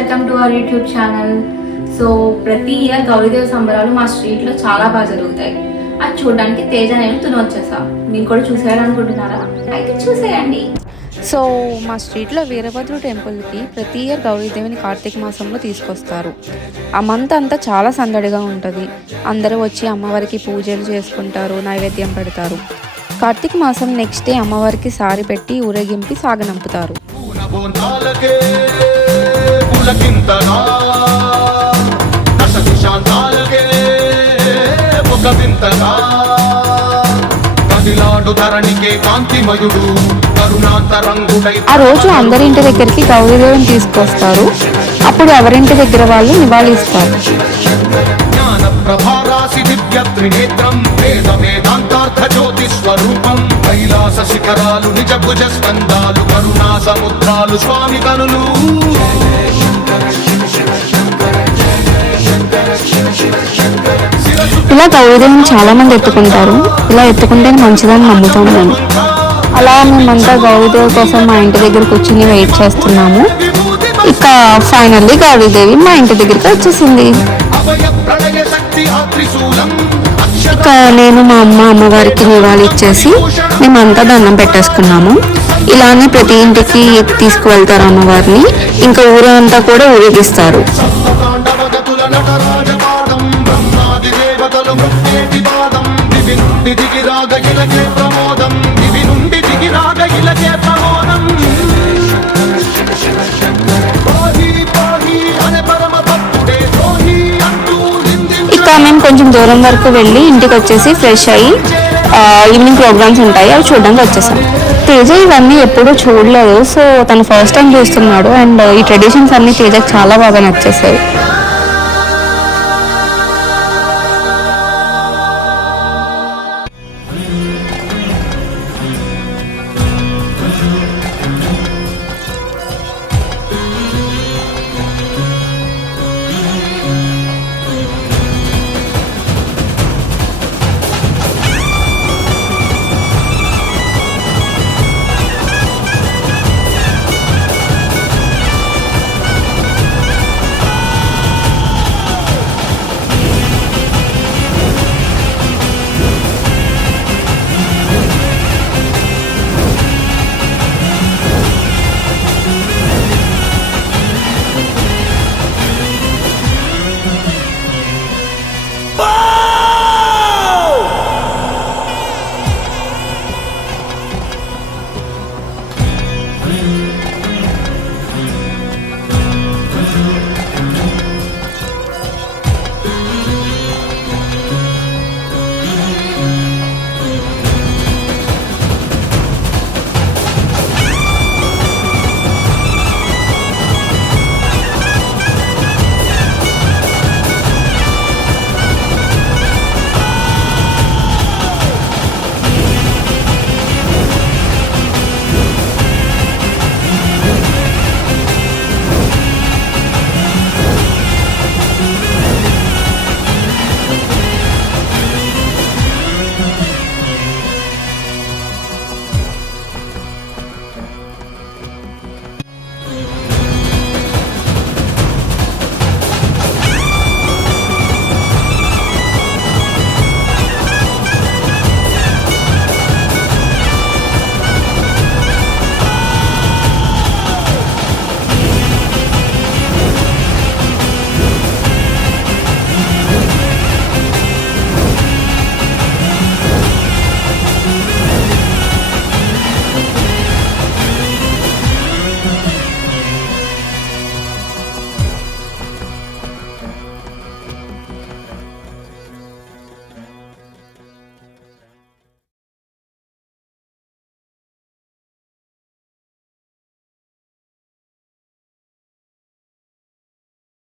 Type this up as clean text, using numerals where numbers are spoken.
Welcome to our YouTube channel. So ప్రతి year Gauri Devi సంబరాలు మా స్ట్రీట్లో చాలా బాగా జరుగుతాయి. అది చూడడానికి తేజ నేను తుని వచ్చేసా. మీరు కూడా చూసేయాలనుకుంటున్నారా? అయితే చూసేయండి. సో మా స్ట్రీట్లో వీరభద్రు టెంపుల్కి ప్రతి ఇయర్ గౌరీదేవిని కార్తీక మాసంలో తీసుకొస్తారు. ఆ మంత్ అంతా చాలా సందడిగా ఉంటుంది. అందరూ వచ్చి అమ్మవారికి పూజలు చేసుకుంటారు, నైవేద్యం పెడతారు. కార్తీక మాసం నెక్స్ట్ డే అమ్మవారికి సారి పెట్టి ఊరేగింపి సాగనంపుతారు. ఆ రోజు అందరి ఇంటి దగ్గరికి గౌరీదేవిని తీసుకొస్తారు. అప్పుడు ఎవరింటి దగ్గర వాళ్ళు నివాళి ఇస్తారు. కైలాస శిఖరాలు నిజ భుజ స్కందాలు కరుణా సముద్రాలు స్వామి కనులు. ఇలా గౌరీదేవిని చాలా మంది ఎత్తుకుంటారు. ఇలా ఎత్తుకుంటే మంచిదని నమ్ముతాను నేను. అలా మేమంతా గౌరీదేవి కోసం మా ఇంటి దగ్గర కూర్చుని వెయిట్ చేస్తున్నాము. ఇక ఫైనల్లీ గౌరీదేవి మా ఇంటి దగ్గరికి వచ్చేసింది. ఇక నేను మా అమ్మవారికి నివాళి ఇచ్చేసి మేమంతా దండం పెట్టేసుకున్నాము. ఇలానే ప్రతి ఇంటికి తీసుకువెళ్తారు అమ్మవారిని. ఇంకా ఊరంతా కూడా ఊరేగిస్తారు. ఇక మేము కొంచెం దూరం వరకు వెళ్ళి ఇంటికి వచ్చేసి ఫ్రెష్ అయ్యి ఈవినింగ్ ప్రోగ్రామ్స్ ఉంటాయి, అవి చూడడానికి వచ్చేసాం. తేజ ఇవన్నీ ఎప్పుడూ చూడలేదు, సో తను ఫస్ట్ టైం చూస్తున్నాడు. అండ్ ఈ ట్రెడిషన్స్ అన్ని తేజకి చాలా బాగా నచ్చేసాయి.